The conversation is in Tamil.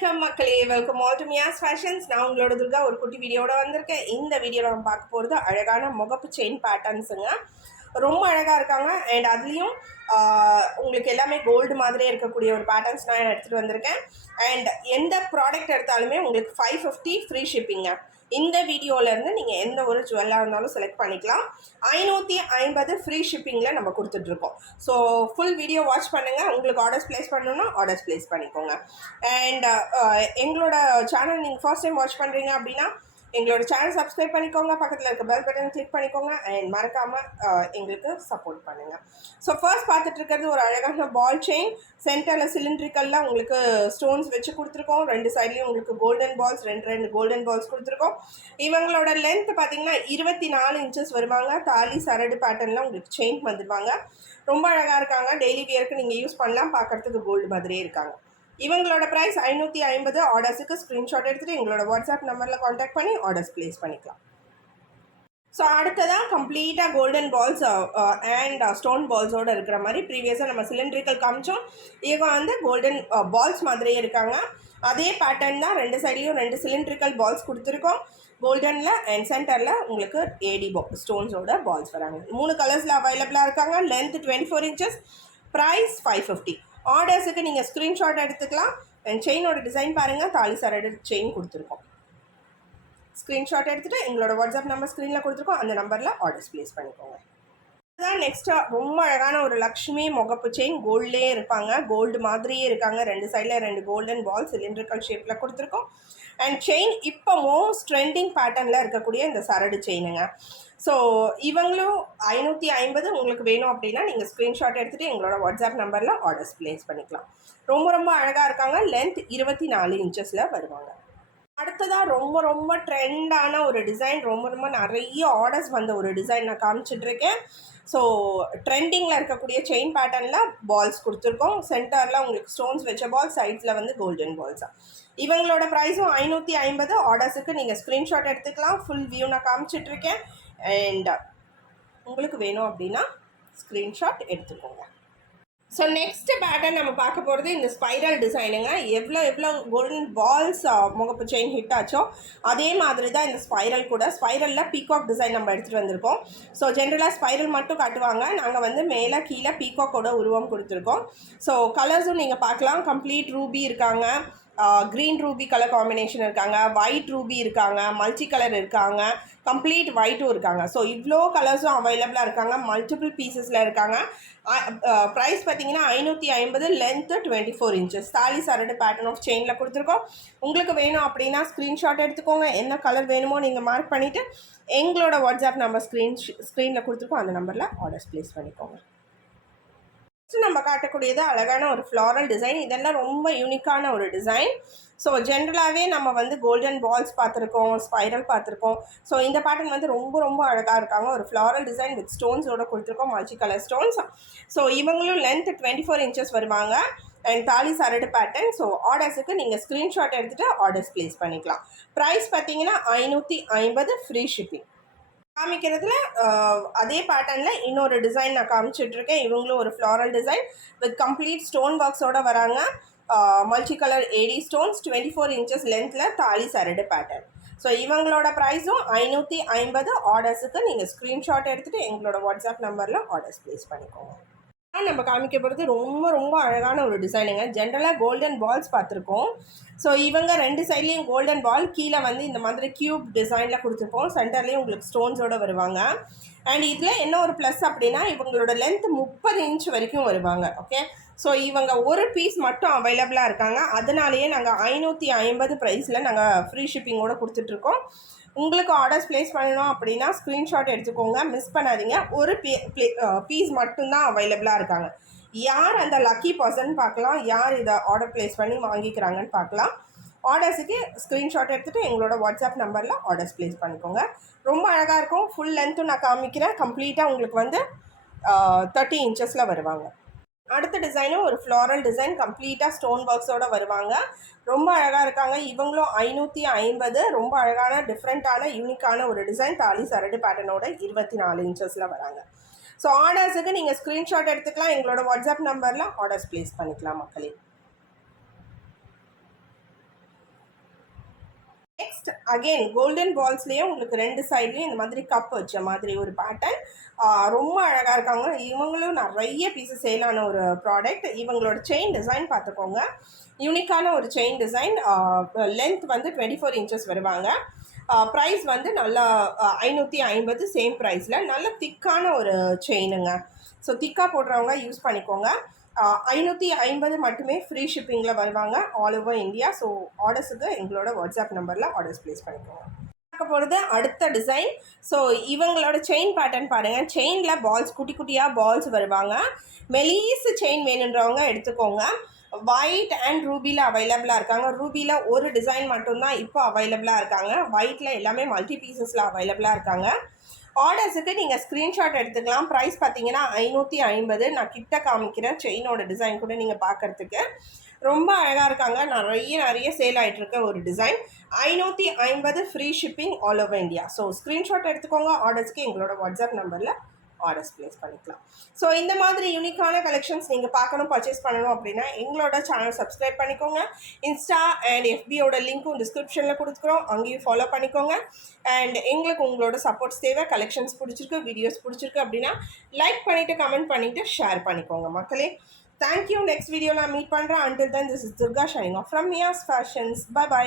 வணக்கம் மக்களே, வெல்கம் ஆல் டு மியாஸ் ஃபேஷன்ஸ். நான் உங்களோட துர்கா ஒரு குட்டி வீடியோட வந்திருக்கேன். இந்த வீடியோவில் நம்ம பார்க்க போகிறது அழகான முகப்பு செயின் பேட்டர்ன்ஸுங்க. ரொம்ப அழகாக இருக்காங்க. அண்ட் அதுலேயும் உங்களுக்கு எல்லாமே கோல்டு மாதிரியே இருக்கக்கூடிய ஒரு பேட்டர்ன்ஸ் நான் எடுத்துகிட்டு வந்திருக்கேன். அண்ட் எந்த ப்ராடக்ட் எடுத்தாலுமே உங்களுக்கு 550 ஃப்ரீ ஷிப்பிங்க. இந்த வீடியோவிலேருந்து நீங்கள் எந்த ஒரு ஜுவல்லாக இருந்தாலும் செலக்ட் பண்ணிக்கலாம். 550 ஃப்ரீ ஷிப்பிங்கில் நம்ம கொடுத்துட்ருக்கோம். ஸோ ஃபுல் வீடியோ வாட்ச் பண்ணுங்கள். உங்களுக்கு ஆர்டர்ஸ் ப்ளேஸ் பண்ணணுன்னா ஆர்டர்ஸ் ப்ளேஸ் பண்ணிக்கோங்க. அண்ட் எங்களோட சேனல் நீங்கள் ஃபர்ஸ்ட் டைம் வாட்ச் பண்ணுறீங்க அப்படின்னா எங்களோட சேனல் சப்ஸ்கிரைப் பண்ணிக்கோங்க, பக்கத்தில் இருக்க பெல் பட்டன் கிளிக் பண்ணிக்கோங்க. அண்ட் மறக்காமல் எங்களுக்கு சப்போர்ட் பண்ணுங்கள். ஸோ ஃபர்ஸ்ட் பார்த்துட்டு இருக்கிறது ஒரு அழகான பால் செயின். சென்டரில் சிலிண்ட்ரிக்கல்லாம் உங்களுக்கு ஸ்டோன்ஸ் வச்சு கொடுத்துருக்கோம். ரெண்டு சைட்லேயும் உங்களுக்கு கோல்டன் பால்ஸ், ரெண்டு கோல்டன் பால்ஸ் கொடுத்துருக்கோம். இவங்களோட லென்த் பார்த்தீங்கன்னா 24 இன்ச்சஸ் வருவாங்க. தாலி சரடு பேட்டர்னில் உங்களுக்கு செயின் வந்துடுவாங்க. ரொம்ப அழகாக இருக்காங்க. டெய்லி வியருக்கு நீங்கள் யூஸ் பண்ணலாம். பார்க்குறதுக்கு கோல்டு மாதிரியே இருக்காங்க. இவங்களோட ப்ரைஸ் 550. ஆர்டர்ஸுக்கு ஸ்க்ரீன்ஷாட் எடுத்துகிட்டு எங்களோட வாட்ஸ்அப் நம்பரில் காண்டாக்ட் பண்ணி ஆர்டர்ஸ் ப்ளேஸ் பண்ணிக்கலாம். ஸோ அடுத்ததான் கம்ப்ளீட்டாக கோல்டன் பால்ஸ் அண்ட் ஸ்டோன் பால்ஸோடு இருக்கிற மாதிரி ப்ரீவியஸாக நம்ம சிலிண்ட்ரிக்கல் காமிச்சோம். இவங்க வந்து கோல்டன் பால்ஸ் மாதிரியே இருக்காங்க. அதே பேட்டர்ன் தான். ரெண்டு சைட்லேயும் ரெண்டு சிலிண்ட்ரிக்கல் பால்ஸ் கொடுத்துருக்கோம். கோல்டனில் அண்ட் சென்டரில் உங்களுக்கு ஏடி ஸ்டோன்ஸோட பால்ஸ் வராங்க. 3 கலர்ஸில் அவைலபிளாக இருக்காங்க. Length 24 inches. ப்ரைஸ் 550. ஆர்டர்ஸுக்கு நீங்கள் ஸ்க்ரீன்ஷாட் எடுத்துக்கலாம். அண்ட் செயினோட டிசைன் பாருங்கள். தாலி சரடு செயின் கொடுத்துருக்கோம். ஸ்க்ரீன்ஷாட் எடுத்துகிட்டு எங்களோட வாட்ஸ்அப் நம்பர் ஸ்க்ரீனில் கொடுத்துருக்கோம். அந்த நம்பரில் ஆர்டர்ஸ் ப்ளேஸ் பண்ணிக்கோங்க. அதுதான் நெக்ஸ்ட்டாக ரொம்ப அழகான ஒரு லக்ஷ்மி முகப்பு செயின். கோல்ட்லேயே இருப்பாங்க. கோல்டு மாதிரியே இருக்காங்க. ரெண்டு சைடில் ரெண்டு கோல்டன் பால் சிலிண்ட்ரிக்கல் ஷேப்பில் கொடுத்துருக்கோம். அண்ட் செயின் இப்போ மோஸ்ட் ட்ரெண்டிங் பேட்டர்னில் இருக்கக்கூடிய இந்த சரடு செயினுங்க. ஸோ இவங்களும் 550 உங்களுக்கு வேணும் அப்படின்னா நீங்கள் ஸ்க்ரீன்ஷாட் எடுத்துகிட்டு எங்களோட வாட்ஸ்அப் நம்பரில் ஆர்டர்ஸ் ப்ளேஸ் பண்ணிக்கலாம். ரொம்ப ரொம்ப அழகாக இருக்காங்க. லென்த் 24 இன்ச்சஸில் வருவாங்க. அடுத்ததாக ரொம்ப ட்ரெண்டான ஒரு டிசைன். ரொம்ப நிறைய ஆர்டர்ஸ் வந்த ஒரு டிசைன் நான் காமிச்சிட்ருக்கேன். ஸோ ட்ரெண்டிங்கில் இருக்கக்கூடிய செயின் பேட்டர்னில் பால்ஸ் கொடுத்துருக்கோம். சென்டரில் உங்களுக்கு ஸ்டோன்ஸ் வச்ச பால், சைட்ஸில் வந்து கோல்டன் பால்ஸாக. இவங்களோட ப்ரைஸும் 550. ஆர்டர்ஸுக்கு நீங்கள் ஸ்க்ரீன்ஷாட் எடுத்துக்கலாம். ஃபுல் வியூ நான் காமிச்சிட்ருக்கேன். அண்ட் உங்களுக்கு வேணும் அப்படின்னா ஸ்க்ரீன்ஷாட் எடுத்துக்கோங்க. ஸோ நெக்ஸ்ட் பேட்டர்ன் நம்ம பார்க்க போகிறது இந்த ஸ்பைரல் டிசைனுங்க. எவ்வளோ கோல்டன் பால்ஸ் முகப்பு செயின் ஹிட் ஆச்சோ அதே மாதிரி தான் இந்த ஸ்பைரல் கூட. ஸ்பைரலில் பீகாக் டிசைன் நம்ம எடுத்துகிட்டு வந்திருக்கோம். ஸோ ஜென்ரலாக ஸ்பைரல் மட்டும் காட்டுவாங்க. நாங்கள் வந்து மேலே கீழே பீகாக்கோட உருவம் கொடுத்துருக்கோம். ஸோ கலர்ஸும் நீங்கள் பார்க்கலாம். கம்ப்ளீட் ரூபி இருக்காங்க, க்ரீன் ரூபி கலர் காம்பினேஷன் இருக்காங்க, ஒயிட் ரூபி இருக்காங்க, மல்டி கலர் இருக்காங்க, கம்ப்ளீட் ஒயிட்டும் இருக்காங்க. ஸோ இவ்வளோ கலர்ஸும் அவைலபிளாக இருக்காங்க. மல்டிபிள் பீசஸில் இருக்காங்க. ப்ரைஸ் பார்த்தீங்கன்னா 550. Length 24 inches. தாலி சரடு பேட்டர்ன் ஆஃப் செயினில் கொடுத்துருக்கோம். உங்களுக்கு வேணும் அப்படின்னா ஸ்க்ரீன்ஷாட் எடுத்துக்கோங்க. என்ன கலர் வேணுமோ நீங்கள் மார்க் பண்ணிவிட்டு எங்களோட வாட்ஸ்அப் நம்பர் ஸ்க்ரீனில் கொடுத்துருக்கோம். அந்த நம்பரில் ஆர்டர்ஸ் ப்ளேஸ் பண்ணிக்கோங்க. நம்ம காட்டக்கூடியது அழகான ஒரு ஃப்ளாரல் டிசைன். இதெல்லாம் ரொம்ப யூனிக்கான ஒரு டிசைன். ஸோ ஜென்ரலாகவே நம்ம வந்து கோல்டன் பால்ஸ் பார்த்துருக்கோம், ஸ்பைரல் பார்த்துருக்கோம். ஸோ இந்த பேட்டர்ன் வந்து ரொம்ப அழகாக இருக்காங்க. ஒரு ஃப்ளாரல் டிசைன் வித் ஸ்டோன்ஸோட கொடுத்துருக்கோம், மல்டி கலர் ஸ்டோன்ஸ். ஸோ இவங்களும் லென்த் 24 இன்ச்சஸ் வருவாங்க. அண்ட் தாலி சரடு பேட்டர்ன். ஸோ ஆர்டர்ஸுக்கு நீங்கள் ஸ்க்ரீன்ஷாட் எடுத்துகிட்டு ஆர்டர்ஸ் ப்ளேஸ் பண்ணிக்கலாம். ப்ரைஸ் பார்த்தீங்கன்னா 550 ஃப்ரீ ஷிப்பிங். காமிக்கிறதுல அதே பேட்டர்னில் இன்னொரு டிசைன் நான் காமிச்சிட்ருக்கேன். இவங்களும் ஒரு floral design with complete stone ஒர்க்ஸோடு வராங்க. Multi colour AD stones, 24 inches லென்த்தில் தாலி சரடு பேட்டர்ன். ஸோ இவங்களோட ப்ரைஸும் 550. ஆர்டர்ஸுக்கு நீங்கள் ஸ்க்ரீன்ஷாட் எடுத்துகிட்டு எங்களோட வாட்ஸ்அப் நம்பரில் ஆர்டர்ஸ் ப்ளேஸ் பண்ணிக்கோங்க. நம்ம காமிக்கப்படுறது ரொம்ப அழகான ஒரு டிசைனுங்க. ஜென்ரலாக கோல்டன் பால்ஸ் பார்த்துருக்கோம். ஸோ இவங்க ரெண்டு சைட்லேயும் கோல்டன் பால், கீழே வந்து இந்த மாதிரி க்யூப் டிசைனில் கொடுத்துருப்போம். சென்டர்லேயும் உங்களுக்கு ஸ்டோன்ஸோடு வருவாங்க. அண்ட் இதில் என்ன ஒரு ப்ளஸ் அப்படின்னா இவங்களோட லென்த் 30 இன்ச் வரைக்கும் வருவாங்க. ஓகே, ஸோ இவங்க ஒரு பீஸ் மட்டும் அவைலபிளாக இருக்காங்க. அதனாலேயே நாங்கள் 550 ப்ரைஸில் நாங்கள் ஃப்ரீ ஷிப்பிங்கோடு கொடுத்துட்ருக்கோம். உங்களுக்கு ஆர்டர்ஸ் ப்ளேஸ் பண்ணணும் அப்படின்னா ஸ்க்ரீன்ஷாட் எடுத்துக்கோங்க, மிஸ் பண்ணாதீங்க. ஒரு பீஸ் மட்டும்தான் அவைலபிளாக இருக்காங்க. யார் அந்த லக்கி பர்சன் பார்க்கலாம், யார் இதை ஆர்டர் ப்ளேஸ் பண்ணி வாங்கிக்கிறாங்கன்னு பார்க்கலாம். ஆர்டர்ஸுக்கு ஸ்க்ரீன்ஷாட் எடுத்துகிட்டு எங்களோட வாட்ஸ்அப் நம்பரில் ஆர்டர்ஸ் ப்ளேஸ் பண்ணிக்கோங்க. ரொம்ப அழகாக இருக்கும். ஃபுல் லென்த்தும் நான் காமிக்கிறேன். கம்ப்ளீட்டாக உங்களுக்கு வந்து 30 இன்ச்சஸில் வருவாங்க. அடுத்த டிசைனும் ஒரு ஃப்ளாரல் டிசைன், கம்ப்ளீட்டாக ஸ்டோன் ஒர்க்ஸோடு வருவாங்க. ரொம்ப அழகாக இருக்காங்க. இவங்களும் 550. ரொம்ப அழகான டிஃப்ரெண்ட்டான யூனிக்கான ஒரு டிசைன். தாலி சரடு பேட்டர்னோட 24 இன்ச்சஸில் வராங்க. ஸோ ஆர்டர்ஸுக்கு நீங்கள் ஸ்க்ரீன்ஷாட் எடுத்துக்கலாம். எங்களோட வாட்ஸ்அப் நம்பரில் ஆர்டர்ஸ் ப்ளேஸ் பண்ணிக்கலாம் மக்களே. அகெயின் கோல்டன் பால்ஸ்லேயும் உங்களுக்கு 2 சைட்லேயும் இந்த மாதிரி கப் வச்ச மாதிரி ஒரு பேட்டர்ன். ரொம்ப அழகாக இருக்காங்க. இவங்களும் நிறைய பீஸஸ் சேலான ஒரு ப்ராடக்ட். இவங்களோட செயின் டிசைன் பார்த்துக்கோங்க, யூனிக்கான ஒரு செயின் டிசைன். லென்த் வந்து 24 இன்ச்சஸ் வருவாங்க. ப்ரைஸ் வந்து நல்லா 550 சேம் ப்ரைஸில். நல்ல திக்கான ஒரு செயினுங்க. ஸோ திக்காக போடுறவங்க யூஸ் பண்ணிக்கோங்க. 550 மட்டுமே ஃப்ரீ ஷிப்பிங்கில் வருவாங்க ஆல் ஓவர் இந்தியா. ஸோ ஆர்டர்ஸுக்கு எங்களோட வாட்ஸ்அப் நம்பரில் ஆர்டர்ஸ் ப்ளேஸ் பண்ணிக்கோங்க. பார்க்க போகிறது அடுத்த டிசைன். ஸோ இவங்களோட செயின் பேட்டர்ன் பாருங்கள். செயினில் பால்ஸ் குட்டி குட்டியாக பால்ஸ் வருவாங்க. மெலீஸ் செயின் வேணுன்றவங்க எடுத்துக்கோங்க. ஒயிட் அண்ட் ரூபியில் அவைலபிளாக இருக்காங்க. ரூபியில் ஒரு டிசைன் மட்டும்தான் இப்போ அவைலபிளாக இருக்காங்க. ஒயிட்டில் எல்லாமே மல்டி பீசஸில் அவைலபிளாக இருக்காங்க. ஆர்டர்ஸுக்கு நீங்கள் ஸ்க்ரீன்ஷாட் எடுத்துக்கலாம். ப்ரைஸ் பார்த்தீங்கன்னா 550. நான் கிட்ட காமிக்கிறேன் செயினோட டிசைன் கூட நீங்கள் பார்க்குறதுக்கு. ரொம்ப அழகாக இருக்காங்க. நிறைய சேல் ஆகிட்டு இருக்க ஒரு design. 550 free shipping all over India. So screenshot எடுத்துக்கோங்க. ஆர்டர்ஸ்க்கு எங்களோட வாட்ஸ்அப் நம்பரில் ஆர்டர்ஸ் ப்ளேஸ் பண்ணிக்கலாம். ஸோ இந்த மாதிரி யூனிக்கான கலெக்ஷன்ஸ் நீங்கள் பார்க்கணும், பர்ச்சேஸ் பண்ணணும் அப்படின்னா எங்களோட சேனல் சப்ஸ்கிரைப் பண்ணிக்கோங்க. இன்ஸ்டா அண்ட் எஃபியோட லிங்க்கும் டிஸ்கிரிப்ஷனில் கொடுத்துக்கிறோம், அங்கேயும் ஃபாலோ பண்ணிக்கோங்க. அண்ட் எங்களுக்கு உங்களோட சப்போர்ட்ஸ் தேவை. கலெக்ஷன்ஸ் பிடிச்சிருக்கு, வீடியோஸ் பிடிச்சிருக்கு அப்படின்னா லைக் பண்ணிவிட்டு, கமெண்ட் பண்ணிவிட்டு, ஷேர் பண்ணிக்கோங்க மக்களே. தேங்க்யூ. நெக்ஸ்ட் வீடியோவில் நான் மீட் பண்ணுறேன். Until then this is Durga signing off from Mia's fashions. Bye by.